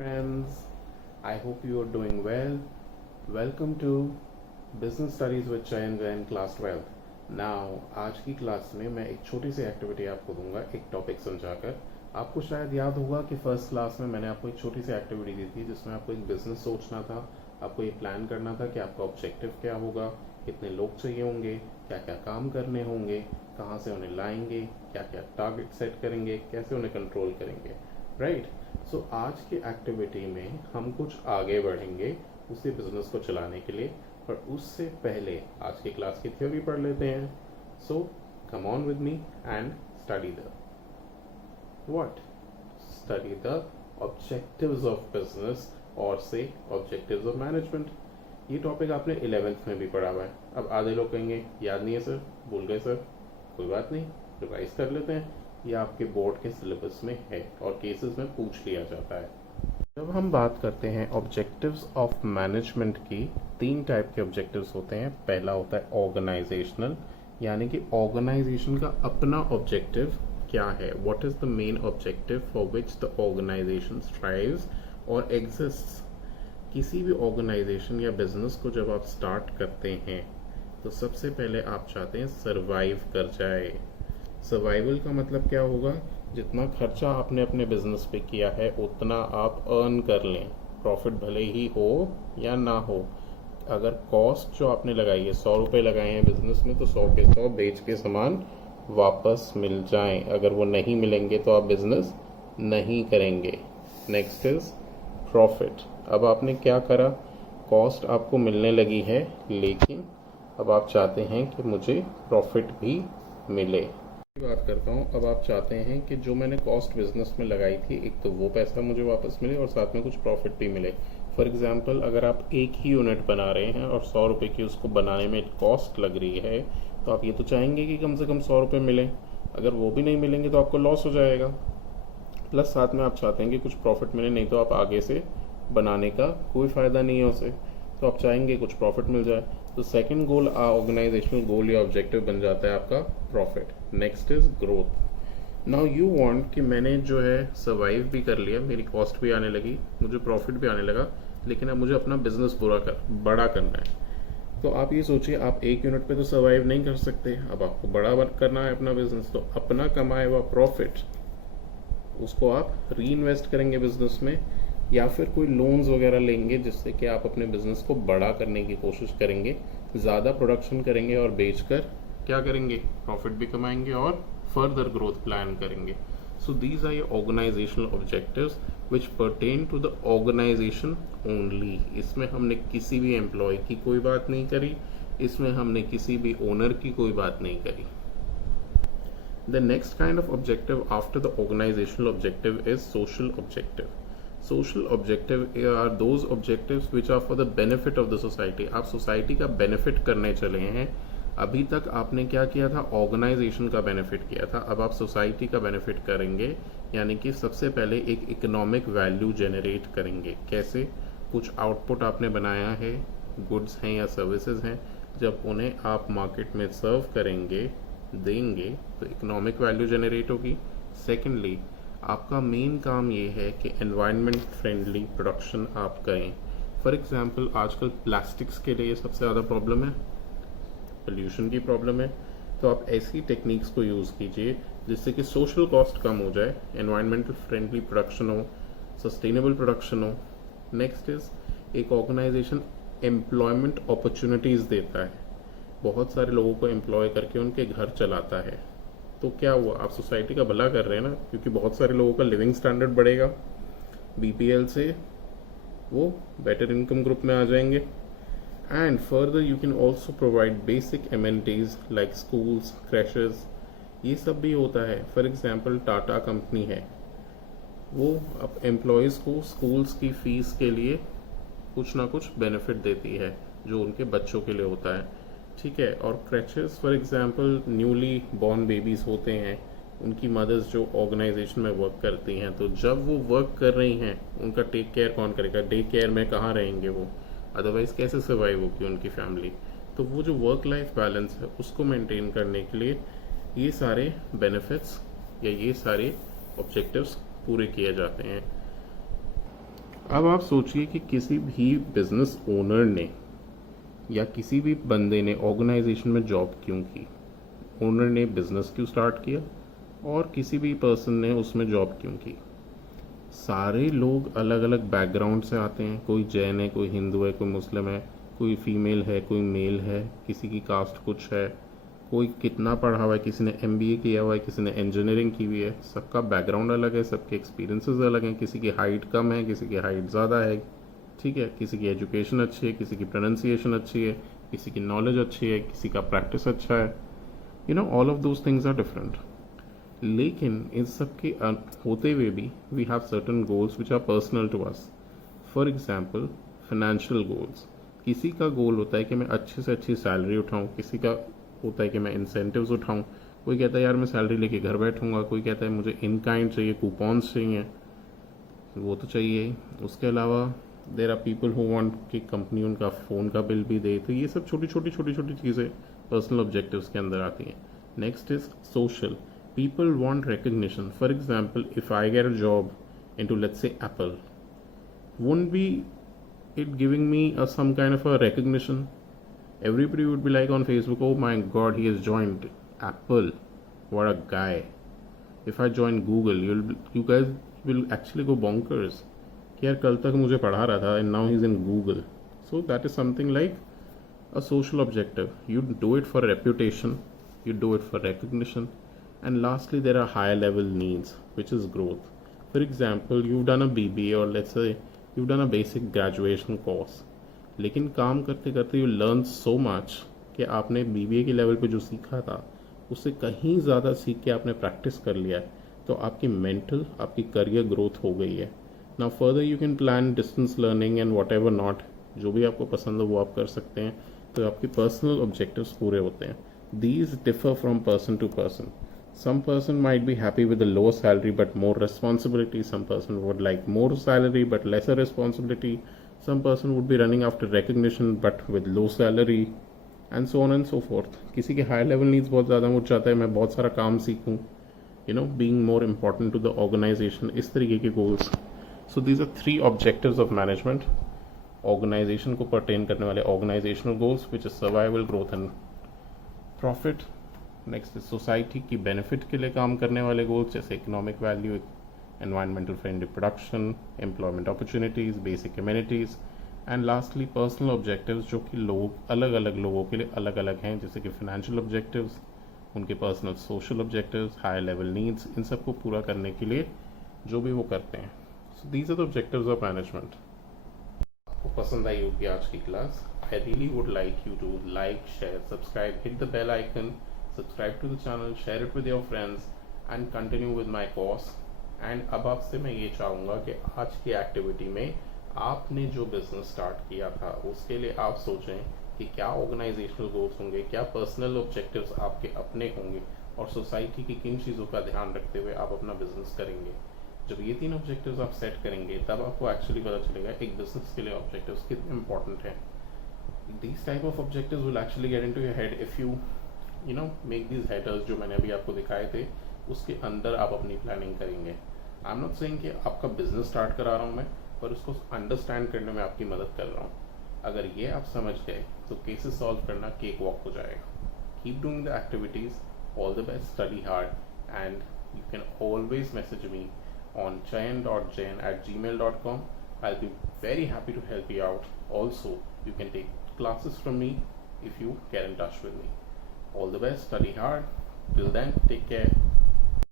Friends, I hope you are doing well. Welcome to Business Studies with Chayan Jain Class 12. Now, आज की class में मैं एक छोटी सी एक्टिविटी आपको दूंगा, एक टॉपिक समझाकर। आपको शायद याद होगा कि फर्स्ट क्लास में मैंने आपको एक छोटी सी एक्टिविटी दी थी जिसमें आपको एक बिजनेस सोचना था, आपको ये प्लान करना था कि आपका ऑब्जेक्टिव क्या होगा, कितने लोग चाहिए होंगे, क्या क्या काम करने होंगे, कहाँ से उन्हें लाएंगे, क्या क्या टारगेट सेट करेंगे, कैसे उन्हें कंट्रोल करेंगे, राइट। सो आज की एक्टिविटी में हम कुछ आगे बढ़ेंगे उसी बिजनेस को चलाने के लिए, पर उससे पहले आज की क्लास की थ्योरी पढ़ लेते हैं। So come on with me and study the what study the objectives of business और से ऑब्जेक्टिव्स ऑफ मैनेजमेंट। ये टॉपिक आपने 11th में भी पढ़ा हुआ है। अब आधे लोग कहेंगे याद नहीं है सर, भूल गए सर, कोई बात नहीं, रिवाइज कर लेते हैं। ये आपके बोर्ड के सिलेबस में है और केसेस में पूछ लिया जाता है। जब हम बात करते हैं ऑब्जेक्टिव्स ऑफ मैनेजमेंट की, 3 टाइप के ऑब्जेक्टिव्स होते हैं। पहला होता है ऑर्गेनाइजेशनल, यानी कि ऑर्गेनाइजेशन का अपना ऑब्जेक्टिव क्या है, what is the main objective for which the organization strives और एग्जिस्ट्स। किसी भी ऑर्गेनाइजेशन या बिजनेस को जब आप स्टार्ट करते हैं तो सबसे पहले आप चाहते हैं सर्वाइव कर जाए। सर्वाइवल का मतलब क्या होगा, जितना खर्चा आपने अपने बिजनेस पे किया है उतना आप अर्न कर लें, प्रॉफिट भले ही हो या ना हो। अगर कॉस्ट जो आपने लगाई है, 100 रुपये लगाए हैं बिजनेस में, तो 100 के 100 बेच के सामान वापस मिल जाएं। अगर वो नहीं मिलेंगे तो आप बिजनेस नहीं करेंगे। Next is profit. अब आपने क्या करा, कॉस्ट आपको मिलने लगी है, लेकिन अब आप चाहते हैं कि मुझे प्रॉफिट भी मिले। बात करता हूँ, अब आप चाहते हैं कि जो मैंने कॉस्ट बिजनेस में लगाई थी, एक तो वो पैसा मुझे वापस मिले और साथ में कुछ प्रॉफिट भी मिले। फॉर एग्जांपल, अगर आप एक ही यूनिट बना रहे हैं और 100 रुपये की उसको बनाने में कॉस्ट लग रही है, तो आप ये तो चाहेंगे कि कम से कम 100 रुपये मिले। अगर वो भी नहीं मिलेंगे तो आपको लॉस हो जाएगा। प्लस साथ में आप चाहते हैं कि कुछ प्रॉफिट मिले, नहीं तो आप आगे से बनाने का कोई फ़ायदा नहीं है उसे, तो आप चाहेंगे कुछ प्रॉफिट मिल जाए। तो सेकंड गोल, ऑर्गेनाइजेशनल गोल या ऑब्जेक्टिव बन जाता है आपका profit. Next is growth. Now you want कि मैंने जो है सर्वाइव भी कर लिया, मेरी कॉस्ट भी आने लगी, मुझे प्रॉफिट भी आने लगा, लेकिन अब मुझे अपना बिजनेस बड़ा करना है। तो आप ये सोचिए, आप एक यूनिट पे तो सर्वाइव नहीं कर सकते, अब आपको बड़ा करना है अपना बिजनेस। तो अपना कमाए हुआ प्रॉफिट उसको आप री इन्वेस्ट करेंगे बिजनेस में, या फिर कोई लोन्स वगैरह लेंगे जिससे कि आप अपने बिजनेस को बड़ा करने की कोशिश करेंगे, ज़्यादा प्रोडक्शन करेंगे और बेचकर क्या करेंगे, प्रॉफिट भी कमाएंगे और फर्दर ग्रोथ प्लान करेंगे। So these are your organizational objectives which pertain to the organization only. इसमें हमने किसी भी एम्प्लॉय की कोई बात नहीं करी, इसमें हमने किसी भी ओनर की कोई बात नहीं करी। The next kind of objective after the organizational objective is social objective. Social objective are those objectives which are for the benefit of the society. आप सोसाइटी का बेनिफिट करने चले हैं। अभी तक आपने क्या किया था, ऑर्गेनाइजेशन का बेनिफिट किया था, अब आप सोसाइटी का बेनिफिट करेंगे। यानी कि सबसे पहले एक इकोनॉमिक वैल्यू जनरेट करेंगे। कैसे, कुछ आउटपुट आपने बनाया है, गुड्स हैं या सर्विसेज हैं, जब उन्हें आप मार्केट में सर्व करेंगे, देंगे, तो इकोनॉमिक वैल्यू जनरेट होगी। सेकेंडली, आपका मेन काम ये है कि एनवायरनमेंट फ्रेंडली प्रोडक्शन आप करें। फॉर एग्जांपल, आजकल प्लास्टिक्स के लिए सबसे ज़्यादा प्रॉब्लम है, पोल्यूशन की प्रॉब्लम है। तो आप ऐसी टेक्निक्स को यूज़ कीजिए जिससे कि सोशल कॉस्ट कम हो जाए, एनवायरनमेंटल फ्रेंडली प्रोडक्शन हो, सस्टेनेबल प्रोडक्शन हो। नेक्स्ट इज, एक ऑर्गेनाइजेशन एम्प्लॉयमेंट अपॉर्चुनिटीज़ देता है, बहुत सारे लोगों को एम्प्लॉय करके उनके घर चलाता है। तो क्या हुआ, आप सोसाइटी का भला कर रहे हैं ना, क्योंकि बहुत सारे लोगों का लिविंग स्टैंडर्ड बढ़ेगा, बीपीएल से वो बेटर इनकम ग्रुप में आ जाएंगे। And further you can also provide basic amenities like schools, crashes, ये सब भी होता है। फॉर एग्जांपल, टाटा कंपनी है, वो अब एम्प्लॉयज़ को स्कूल्स की फीस के लिए कुछ ना कुछ बेनिफिट देती है जो उनके बच्चों के लिए होता है, ठीक है। और creches, for example, newly born babies होते हैं, उनकी मदर्स जो ऑर्गेनाइजेशन में वर्क करती हैं, तो जब वो वर्क कर रही हैं, उनका टेक केयर कौन करेगा, डे केयर में कहाँ रहेंगे वो, अदरवाइज कैसे सर्वाइव होगी उनकी फैमिली। तो वो जो वर्क लाइफ बैलेंस है उसको मेंटेन करने के लिए ये सारे बेनिफिट्स या ये सारे ऑब्जेक्टिव्स पूरे किए जाते हैं। अब आप सोचिए कि किसी भी बिजनेस ओनर ने या किसी भी बंदे ने ऑर्गेनाइजेशन में जॉब क्यों की, ओनर ने बिजनेस क्यों स्टार्ट किया और किसी भी पर्सन ने उसमें जॉब क्यों की। सारे लोग अलग अलग बैकग्राउंड से आते हैं, कोई जैन है, कोई हिंदू है, कोई मुस्लिम है, कोई फीमेल है, कोई मेल है, किसी की कास्ट कुछ है, कोई कितना पढ़ा हुआ है, किसी ने एमबीए किया हुआ है, किसी ने इंजीनियरिंग की हुई है। सबका बैकग्राउंड अलग है, सबके एक्सपीरियंसेस अलग हैं, किसी की हाइट कम है, किसी की हाइट ज़्यादा है, ठीक है, किसी की एजुकेशन अच्छी है, किसी की प्रोनाउंसिएशन अच्छी है, किसी की नॉलेज अच्छी है, किसी का प्रैक्टिस अच्छा है, all of those things are different. लेकिन इन सब के होते हुए भी we have certain goals which are personal to us. For example financial goals, किसी का गोल होता है कि मैं अच्छे से अच्छी सैलरी उठाऊं, किसी का होता है कि मैं इंसेंटिव्स उठाऊं, कोई कहता है यार मैं सैलरी लेके घर बैठूंगा, कोई कहता है मुझे इन काइंड चाहिए, कूपन्स चाहिए, वो तो चाहिए ही। उसके अलावा there are people who want कि कंपनी उनका फ़ोन का बिल भी दे। तो ये सब छोटी छोटी छोटी छोटी चीज़ें पर्सनल ऑब्जेक्टिव्स के अंदर आती हैं। Next is social, people want recognition. For example, if I get a job into, let's say, Apple, won't be it giving me some kind of a recognition? Everybody would be like on Facebook, oh my god, he has joined Apple, what a guy. If I join Google, you guys will actually go bonkers कि यार कल तक मुझे पढ़ा रहा था and now he's in Google. So that is something like a social objective. You do it for reputation, you do it for recognition. And lastly, there are higher level needs, which is growth. For example, you've done a BBA or let's say you've done a basic graduation course, लेकिन काम करते करते you learn so much कि आपने BBA के level पे जो सीखा था उससे कहीं ज़्यादा सीख के आपने प्रैक्टिस कर लिया है, तो आपकी मेंटल, आपकी करियर ग्रोथ हो गई है। Now further you can plan distance learning and what ever not, जो भी आपको पसंद हो वो आप कर सकते हैं। तो आपके पर्सनल ऑब्जेक्टिव्स पूरे होते हैं। These differ from person to person. Some person might be happy with a lower salary but more responsibility. Some person would like more salary but lesser responsibility. Some person would be running after recognition but with low salary, and so on and so forth. किसी के high level needs बहुत ज़्यादा मुझ चाहता है मैं बहुत सारा काम सीखूं, being more important to the organization, इस तरीके के goals. So these are 3 objectives of management. Organization को pertain करने वाले organizational goals, which is survival, growth and profit. Next society की बेनिफिट के लिए काम करने वाले गोल्स जैसे economic value, environmental friendly production, employment opportunities, basic communities, and lastly personal objectives जो कि लोग अलग अलग लोगों के लिए अलग अलग हैं, जैसे कि फाइनेंशियल ऑब्जेक्टिव्स, उनके personal social objectives, high level needs, इन सबको पूरा करने के लिए जो भी वो करते हैं। So these are the objectives of management. आपको पसंद आई होगी आज की class. I really would like you to like, share, subscribe, hit the bell icon, subscribe to the channel, share it with your friends and continue with my course. And अब आपसे मैं ये चाहूँगा कि आज की एक्टिविटी में आपने जो बिजनेस स्टार्ट किया था उसके लिए आप सोचें कि क्या ऑर्गेनाइजेशनल गोल्स होंगे, क्या पर्सनल ऑब्जेक्टिव्स आपके अपने होंगे और सोसाइटी की किन चीज़ों का ध्यान रखते हुए आप अपना बिजनेस करेंगे। जब ये 3 ऑब्जेक्टिव्स आप सेट करेंगे तब आपको एक्चुअली पता चलेगा एक बिजनेस के लिए ऑब्जेक्टिव्स कितने इंपॉर्टेंट हैं। These type of objectives will actually get into your head if you make this headers जो मैंने अभी आपको दिखाए थे उसके अंदर आप अपनी प्लानिंग करेंगे। आई एम नॉट सेइंग कि आपका बिजनेस स्टार्ट करा रहा हूँ मैं, पर उसको अंडरस्टैंड करने में आपकी मदद कर रहा हूँ। अगर ये आप समझ गए तो केसेस सॉल्व करना केक वॉक हो जाएगा। Keep doing the activities, all the best, study hard, and you can always message me on chayan.jain@gmail.com. I'll be very happy to help you out. Also, you can take classes from me if you get in touch with me. All the best, study hard. Till then, take care.